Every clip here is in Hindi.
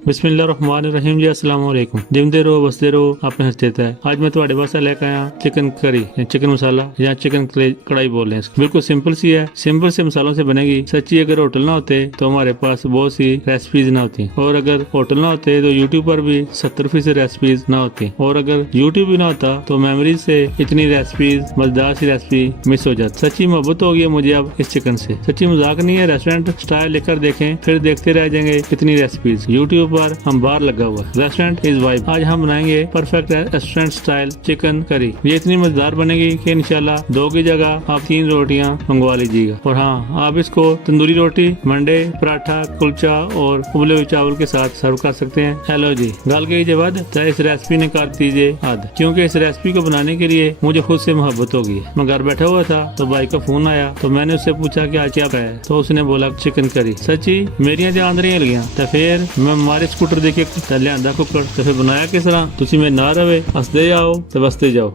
बिस्मिल्लाहिर्रहमानिर्रहीम जी अस्सलाम वालेकुम। जिमदे रहो बसते रहो अपने हंसते है। आज मैं तुम्हारे वास्ते लेकर आया चिकन करी या चिकन मसाला या चिकन कढ़ाई बोल रहे हैं। बिल्कुल सिंपल सी है, सिंपल से मसालों से बनेगी। सच्ची अगर होटल ना होते तो हमारे पास बहुत सी रेसिपीज ना होती, और अगर होटल ना होते तो यूट्यूब पर भी 70% रेसिपीज ना होती, और अगर यूट्यूब भी ना होता तो मेमोरीज से इतनी रेसिपीज, मजेदार सी रेसिपी मिस हो जाती। सच्ची मोहब्बत हो गई मुझे अब इस चिकन से, सच्ची मजाक नहीं है। रेस्टोरेंट स्टाइल लेकर देखें, फिर देखते रह जाएंगे कितनी रेसिपीज। यूट्यूब पर हम बाहर लगा हुआ रेस्टोरेंट इज वाइब। आज हम बनाएंगे perfect restaurant style chicken curry. ये इतनी मजेदार बनेगी कि इंशाल्लाह 2 की जगह आप 3 रोटियां मंगवा लीजिएगा। और हाँ, आप इसको तंदूरी रोटी, मंडे, पराठा, कुलचा और उबले हुए चावल के साथ सर्व कर सकते हैं। हेलो जी, गल गई जब चाहे इस रेसिपी ने कर दीजिए आद, क्योंकि इस रेसिपी को बनाने के लिए मुझे खुद से मोहब्बत हो गई है। मैं घर बैठा हुआ था तो भाई का फोन आया, तो मैंने उससे पूछा कि आज क्या है, तो उसने बोला चिकन करी। सच्ची मेरिया ध्यान रही लगियां। तो फिर मैं मारे स्कूटर देखे लिया कुकर, तो फिर बनाया किस तरह। तुसी में ना रवे, हंसते जाओ तो बसते जाओ।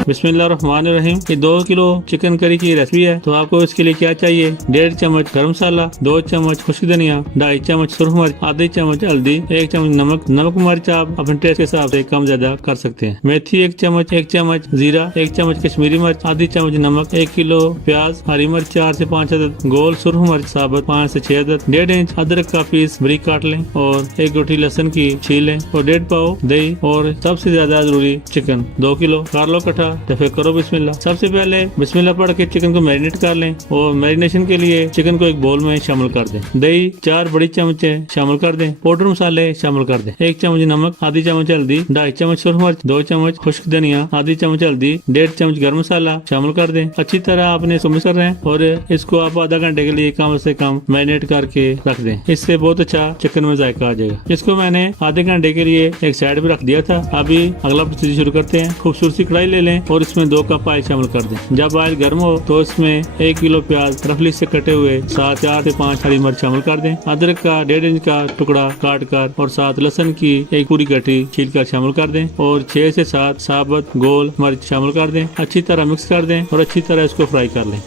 बिस्मिल्लाहिर्रहमानिर्रहीम। ये 2 किलो चिकन करी की रेसिपी है, तो आपको इसके लिए क्या चाहिए। 1.5 चम्मच गरम मसाला, 2 चम्मच खुश्क धनिया, 2.5 चम्मच सुरख मिर्च, आधे चम्मच हल्दी, 1 चम्मच नमक मिर्च आप अपने टेस्ट के हिसाब से कम ज्यादा कर सकते हैं। मेथी 1 चम्मच, 1 चम्मच जीरा, 1 चम्मच कश्मीरी मिर्च, आधी चम्मच नमक, 1 किलो प्याज, हरी मिर्च 4 से 5 अदद, गोल सुरख मिर्च साबुत 5 से 6 अदद, 1.5 इंच अदरक का पीस बारीक काट लें, और 1 रोटी लहसुन की छील लें, और 1.5 पाव दही, और सबसे ज्यादा जरूरी चिकन 2 किलो कर लो इकट्ठा। तो फिर करो बिस्मिल्लाह। सबसे पहले बिस्मिल्लाह पढ़ के चिकन को मैरिनेट कर लें, और मैरिनेशन के लिए चिकन को एक बोल में शामिल कर दें। दही 4 बड़ी चम्मच शामिल कर दें, पाउडर मसाले शामिल कर दें, 1 चम्मच नमक, आधी चम्मच हल्दी, 2.5 चम्मच सुरख मिर्च, 2 चम्मच खुश्क धनिया, आधी चम्मच हल्दी, 1.5 चम्मच गरम मसाला शामिल कर दें। अच्छी तरह आपने इसको मिक्स कर रहे हैं, और इसको आप आधा घंटे के लिए कम से कम मैरिनेट करके रख दें। इससे बहुत अच्छा चिकन में जायका आ जाएगा। इसको मैंने आधे घंटे के लिए एक साइड पे रख दिया था। अभी अगला प्रोसीजर शुरू करते हैं। खूबसूरत सी कढ़ाई ले लें, और इसमें 2 कप ऑयल शामिल कर दें। जब ऑयल गर्म हो तो इसमें 1 किलो प्याज रफली से कटे हुए 4 से 5 हरी मिर्च शामिल कर दें। अदरक का 1.5 इंच का टुकड़ा काट कर, और 7 लहसुन की एक पूरी गठी छील कर शामिल कर दें, और 6 से 7 साबुत गोल मिर्च शामिल कर दें। अच्छी तरह मिक्स कर दें, और अच्छी तरह इसको फ्राई कर लें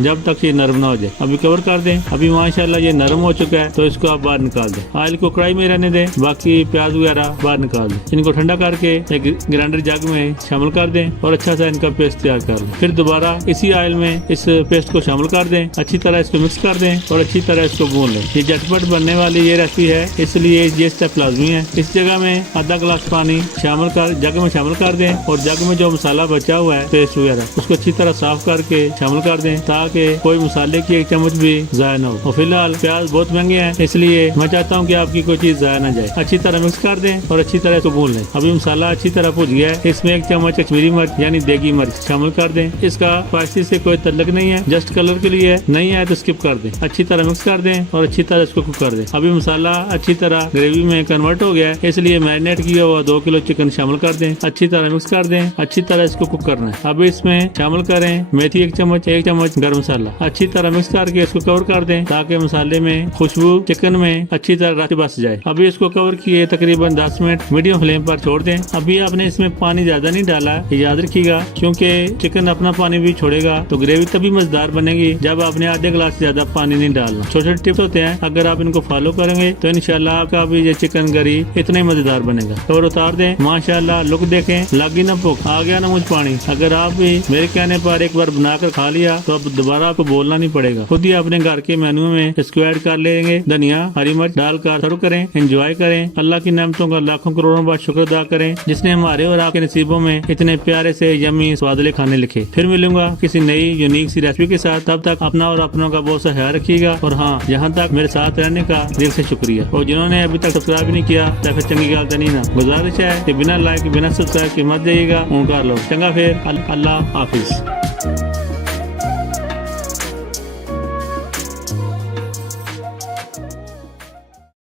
जब तक ये नरम ना हो जाए। अभी कवर कर दें। अभी माशाल्लाह ये नरम हो चुका है, तो इसको आप बाहर निकाल दें। ऑयल को कढ़ाई में रहने दें, बाकी प्याज वगैरह बाहर निकाल दें। इनको ठंडा करके एक ग्राइंडर जग में शामिल कर दें, और अच्छा सा इनका पेस्ट तैयार कर लें। फिर दोबारा इसी ऑयल में इस पेस्ट को शामिल कर दें। अच्छी तरह इसको मिक्स कर दें, और अच्छी तरह इसको भून लें। ये झटपट बनने वाली ये रेसिपी है, इसलिए ये स्टेप लाजमी है। इस जगह में आधा गिलास पानी शामिल कर जग में शामिल कर दें, और जग में जो मसाला बचा हुआ है पेस्ट वगैरह, उसको अच्छी तरह साफ करके शामिल कर दें, ताकि कोई मसाले की 1 चम्मच भी जाया ना हो। और फिलहाल प्याज बहुत महंगे हैं, इसलिए मैं चाहता हूँ कि आपकी कोई चीज जाया ना जाए। अच्छी तरह मिक्स कर दें, और अच्छी तरह इसको भून लें। अभी मसाला अच्छी तरह भुज गया है। इसमें 1 चम्मच कश्मीरी मिर्च यानी देगी मिर्च शामिल कर दें। इसका स्पाइसी से कोई तल्लक नहीं है, जस्ट कलर के लिए। नहीं है तो स्किप कर दें। अच्छी तरह मिक्स कर दें, और अच्छी तरह इसको कुक कर दें। अभी मसाला अच्छी तरह ग्रेवी में कन्वर्ट हो गया है, इसलिए मैरिनेट किया हुआ 2 किलो चिकन शामिल कर दें। अच्छी तरह मिक्स कर दें, अच्छी तरह इसको कुक करना है। अभी इसमें शामिल करें मेथी 1 चम्मच, 1 चम्मच गरम मसाला। अच्छी तरह मिक्स करके इसको कवर कर दें, ताकि मसाले में खुशबू चिकन में अच्छी तरह बस जाए। अभी इसको कवर किए तकरीबन 10 मिनट मीडियम फ्लेम पर छोड़ दें। अभी आपने इसमें पानी ज्यादा नहीं डाला, याद रखिएगा, क्योंकि चिकन अपना पानी भी छोड़ेगा, तो ग्रेवी तभी मजेदार बनेगी जब आपने आधे गिलास से ज्यादा पानी नहीं डालना। छोटे छोटे टिप्स होते हैं, अगर आप इनको फॉलो करेंगे तो इंशाल्लाह आपका भी ये चिकन करी इतना ही मजेदार बनेगा। कवर उतार दें। माशाल्लाह लुक देखें, लगी ना भूख, आ गया ना मुझ पानी। अगर आप भी मेरे कहने पर एक बार बनाकर खा लिया तो अब दोबारा आपको बोलना नहीं पड़ेगा, खुद ही अपने घर के मेन्यू में इसको ऐड कर लेंगे। धनिया हरी मिर्च डालकर सर्व करें, एंजॉय करें। अल्लाह की नेमतों का लाखों करोड़ों बार शुक्र अदा करें, जिसने हमारे और आपके नसीबों में इतने प्यारे से यम्मी स्वादिले खाने लिखे। फिर मिलूंगा किसी नई यूनिक सी रेसिपी के साथ। तब तक अपना और अपनों का बहुत सा ख्याल रखिएगा। और हाँ, यहाँ तक मेरे साथ रहने का दिल से शुक्रिया। और जिन्होंने अभी तक सब्सक्राइब नहीं किया, तो फिर चंगी गल नहीं ना, गुजारिश है कि बिना लाइक बिना सब्सक्राइब के मत जाइएगा। उनका लो चंगा। फिर अल्लाह हाफिज।